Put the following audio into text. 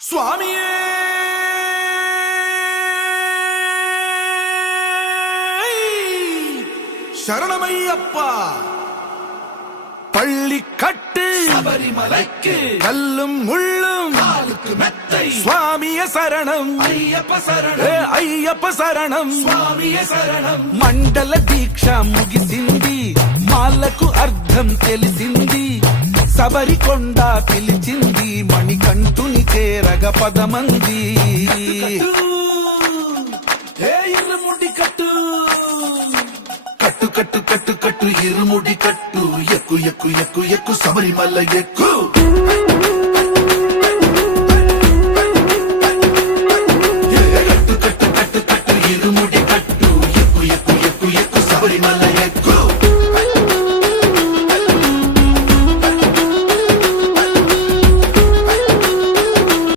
சுவாமியே சரணமையப்பா. பள்ளி கட்டு சபரிமலைக்கு கல்லும் முள்ளும் காலுக்கு மெத்தை. சுவாமிய சரணம் ஐயப்ப சரணம், ஐயப்ப சரணம். స్వామియే శరణం. మండల దీక్ష ముగిసింది, మాలకు అర్థం తెలిసింది. సబరికొండ పిలిచింది, మణికంఠుని చేరగ పదమంది. ఏ ఇరుముడి కట్టు, కట్టు కట్టు కట్టు కట్టు ఇరుముడి కట్టు, ఎక్కు ఎక్కు ఎక్కు ఎక్కు శబరిమల ఎక్కు.